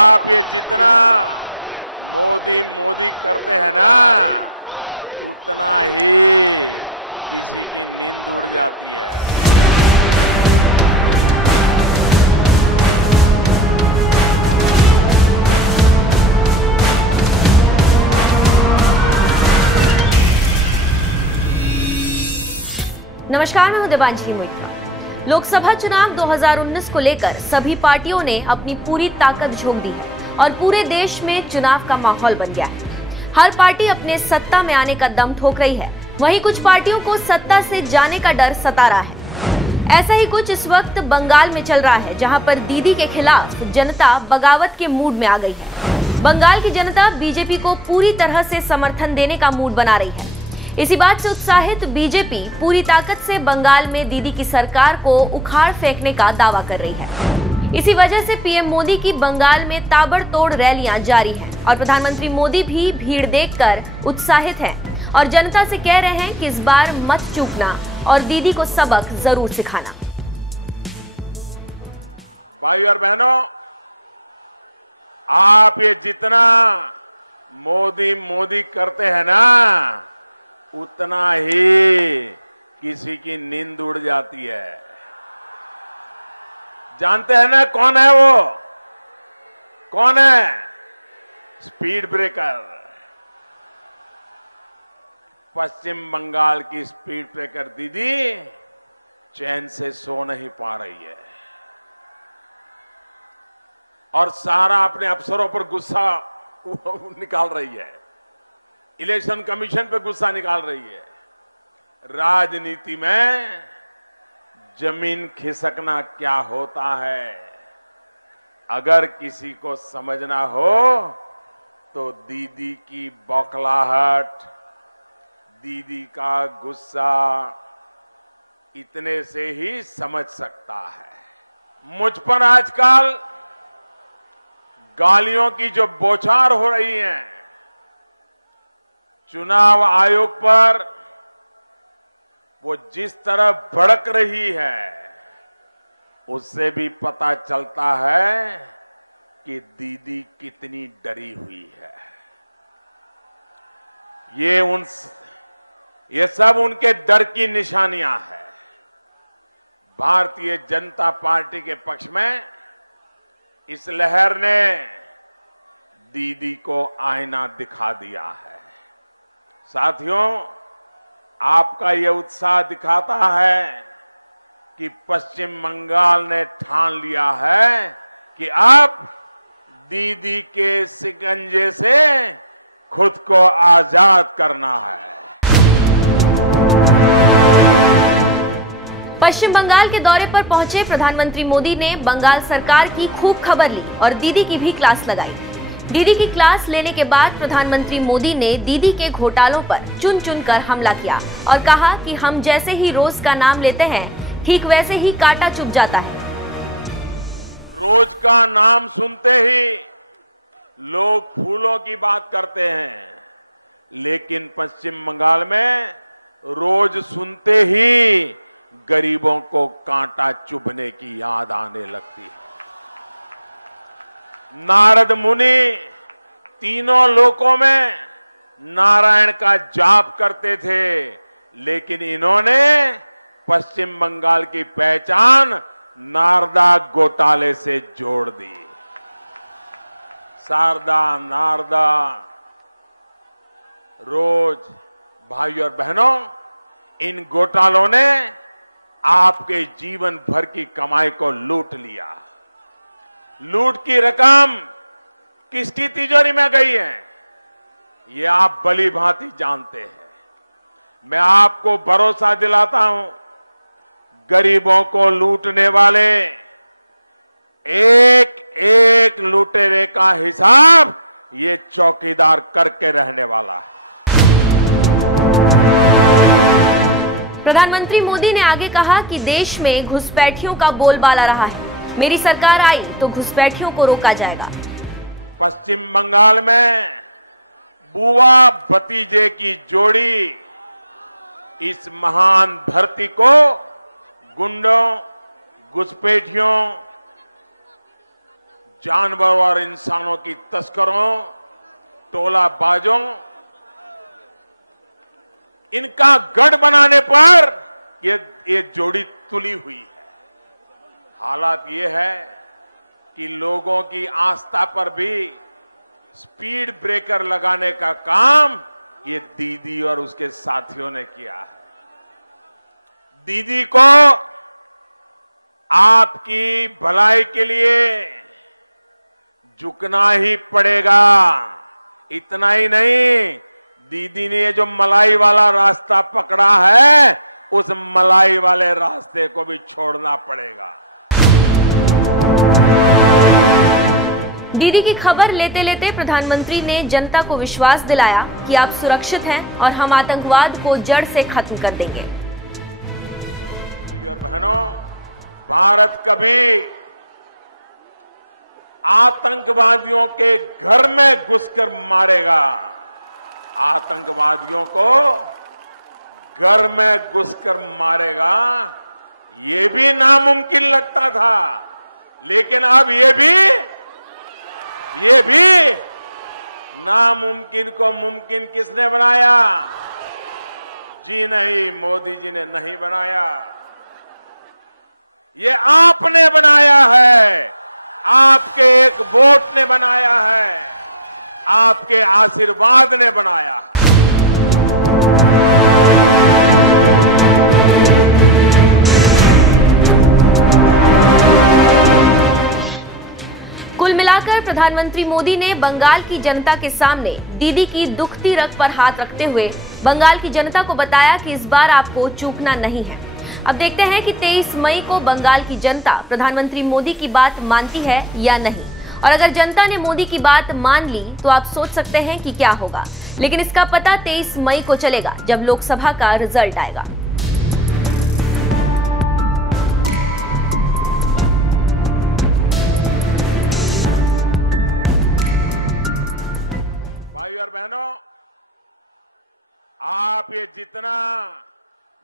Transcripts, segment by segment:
आप ये जितना मोदी मोदी करते हैं ना, उतना ही किसी की नींद उड़ जाती है। नमस्कार, मैं हूं देवांजलि मोइत्रा। लोकसभा चुनाव 2019 को लेकर सभी पार्टियों ने अपनी पूरी ताकत झोंक दी है और पूरे देश में चुनाव का माहौल बन गया है। हर पार्टी अपने सत्ता में आने का दम ठोक रही है, वहीं कुछ पार्टियों को सत्ता से जाने का डर सता रहा है। ऐसा ही कुछ इस वक्त बंगाल में चल रहा है, जहां पर दीदी के खिलाफ जनता बगावत के मूड में आ गई है। बंगाल की जनता बीजेपी को पूरी तरह से समर्थन देने का मूड बना रही है। इसी बात से उत्साहित बीजेपी पूरी ताकत से बंगाल में दीदी की सरकार को उखाड़ फेंकने का दावा कर रही है। इसी वजह से पीएम मोदी की बंगाल में ताबड़तोड़ रैलियां जारी हैं और प्रधानमंत्री मोदी भी भीड़ देखकर उत्साहित हैं और जनता से कह रहे हैं कि इस बार मत चूकना और दीदी को सबक जरूर सिखाना। भाई और बहनों, आप ये जितना मोदी मोदी करते हैं ना, उतना ही किसी की नींद उड़ जाती है। जानते हैं ना कौन है वो? कौन है? Speed breaker. पश्चिम बंगाल की स्पीड ब्रेकर दीदी चैन से सो नहीं पा रही है और सारा अपने अफसरों पर गुस्सा निकाल रही है, इलेक्शन कमीशन पे गुस्सा निकाल रही है। राजनीति में जमीन खिसकना क्या होता है, अगर किसी को समझना हो तो दीदी की बौखलाहट, दीदी का गुस्सा, इतने से ही समझ सकता है। मुझ पर आजकल गालियों की जो बौछार हो रही है, चुनाव आयोग पर वो जिस तरह भड़क रही है, उससे भी पता चलता है कि दीदी कितनी डरी हुई है। ये सब उनके डर की निशानियां हैं। भारतीय जनता पार्टी के पक्ष में इस लहर ने दीदी को आईना दिखा दिया है। साथियों, आपका ये उत्साह दिखाता है कि पश्चिम बंगाल ने ठान लिया है कि अब दीदी के शिकंजे से खुद को आजाद करना है। पश्चिम बंगाल के दौरे पर पहुंचे प्रधानमंत्री मोदी ने बंगाल सरकार की खूब खबर ली और दीदी की भी क्लास लगाई। दीदी की क्लास लेने के बाद प्रधानमंत्री मोदी ने दीदी के घोटालों पर चुन चुन कर हमला किया और कहा कि हम जैसे ही रोज का नाम लेते हैं, ठीक वैसे ही कांटा चुभ जाता है। रोज का नाम सुनते ही लोग फूलों की बात करते हैं, लेकिन पश्चिम बंगाल में रोज सुनते ही गरीबों को कांटा चुभने की याद आने लगती है। नारद मुनि तीनों लोकों में नारायण का जाप करते थे, लेकिन इन्होंने पश्चिम बंगाल की पहचान नारदा घोटाले से जोड़ दी। शारदा, नारदा, रोज, भाई और बहनों, इन घोटालों ने आपके जीवन भर की कमाई को लूट लिया। लूट की रकम किसकी तिजोरी में गई है, ये आप भली भांति जानते हैं। मैं आपको भरोसा दिलाता हूं, गरीबों को लूटने वाले एक एक लुटेरे का हिसाब ये चौकीदार करके रहने वाला है। प्रधानमंत्री मोदी ने आगे कहा कि देश में घुसपैठियों का बोलबाला रहा है। मेरी सरकार आई तो घुसपैठियों को रोका जाएगा। पश्चिम बंगाल में बुआ भतीजे की जोड़ी इस महान धरती को गुंडों, घुसपैठियों, जानवर और इंसानों की तस्करों, टोलाबाजों, इनका गढ़ बनाने पर ये जोड़ी तुली हुई है। हालात ये है कि लोगों की आस्था पर भी स्पीड ब्रेकर लगाने का काम ये दीदी और उसके साथियों ने किया है। दीदी को आपकी भलाई के लिए झुकना ही पड़ेगा। इतना ही नहीं, दीदी ने ये जो मलाई वाला रास्ता पकड़ा है, उस मलाई वाले रास्ते को भी छोड़ना पड़ेगा। दीदी की खबर लेते लेते प्रधानमंत्री ने जनता को विश्वास दिलाया कि आप सुरक्षित हैं और हम आतंकवाद को जड़ से खत्म कर देंगे। और बहनों, भारत कभी आतंकवादियों के घर में घुसकर मारेगा। आतंकवादियों को घर में घुसकर मारेगा, ये भी नामुमकिन लगता था, लेकिन अब ये भी नामुमकिन को मुमकिन किसने बनाया? जी नहीं, मोदी जी ने नहीं बनाया, ये आपने बनाया है। आपके एक वोट ने बनाया है, आपके आशीर्वाद ने बनाया है। कुल मिलाकर प्रधानमंत्री मोदी ने बंगाल की जनता के सामने दीदी की दुखती रग पर हाथ रखते हुए बंगाल की जनता को बताया कि इस बार आपको चूकना नहीं है। अब देखते हैं कि 23 मई को बंगाल की जनता प्रधानमंत्री मोदी की बात मानती है या नहीं। और अगर जनता ने मोदी की बात मान ली तो आप सोच सकते हैं कि क्या होगा, लेकिन इसका पता 23 मई को चलेगा जब लोकसभा का रिजल्ट आएगा। भाई और बहनों, आप ये जितना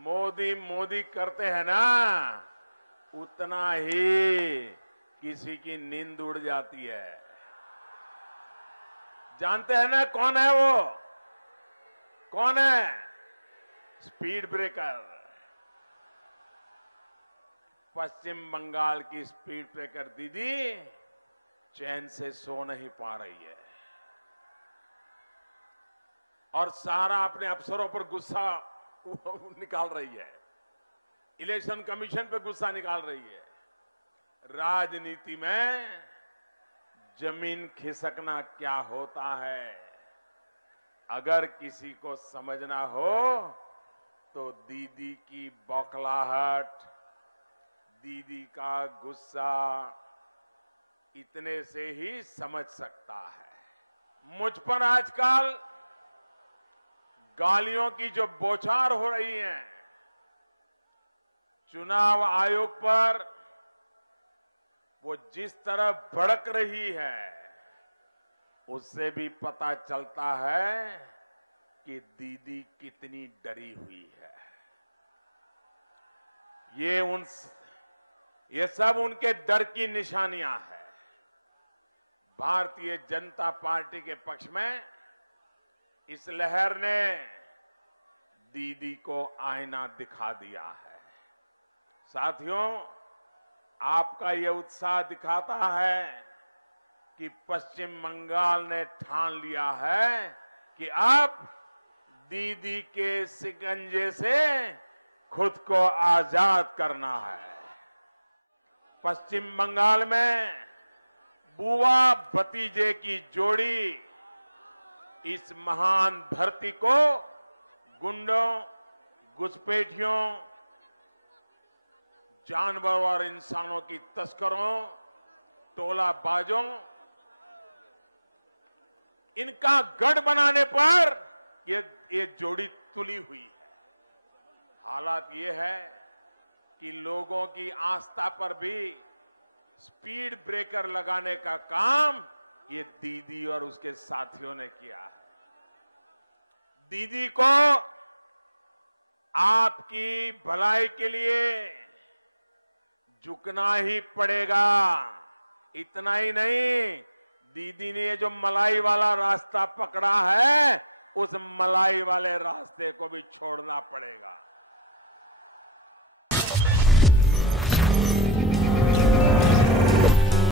मोदी मोदी करते हैं ना, उतना ही किसी की नींद उड़ जाती है। जानते हैं ना कौन है वो? कौन है? Speed breaker. पश्चिम बंगाल की स्पीड ब्रेकर दीदी चैन से सो नहीं पा रही है और सारा अपने अफसरों पर गुस्सा निकाल रही है, इलेक्शन कमीशन पे गुस्सा निकाल रही है। राजनीति में जमीन खिसकना क्या होता है, अगर किसी को समझना हो तो दीदी की बौखलाहट, दीदी का गुस्सा, इतने से ही समझ सकता है। मुझ पर आजकल गालियों की जो बौछार हो रही है, चुनाव आयोग पर वो जिस तरह भड़क रही है, उससे भी पता चलता है कि दीदी कितनी डरी हुई है। ये सब उनके डर की निशानियां हैं। भारतीय जनता पार्टी के पक्ष में इस लहर ने दीदी को आईना दिखा दिया है। साथियों, आपका ये उत्साह दिखाता है कि पश्चिम बंगाल ने ठान लिया है कि अब दीदी के शिकंजे से खुद को आजाद करना है। पश्चिम बंगाल में बुआ भतीजे की जोड़ी इस महान धरती को गुंडों, घुसपैठियों, जानवर और इंसानों की तस्करों, टोलाबाजों, इनका गढ़ बनाने पर ये जोड़ी तुली हुई है। हालात ये है कि लोगों की आस्था पर भी स्पीड ब्रेकर लगाने का काम ये दीदी और उसके साथियों ने किया है। दीदी को आपकी भलाई के लिए झुकना ही पड़ेगा। इतना ही नहीं, दीदी ने ये जो मलाई वाला रास्ता पकड़ा है, उस मलाई वाले रास्ते को भी छोड़ना पड़ेगा।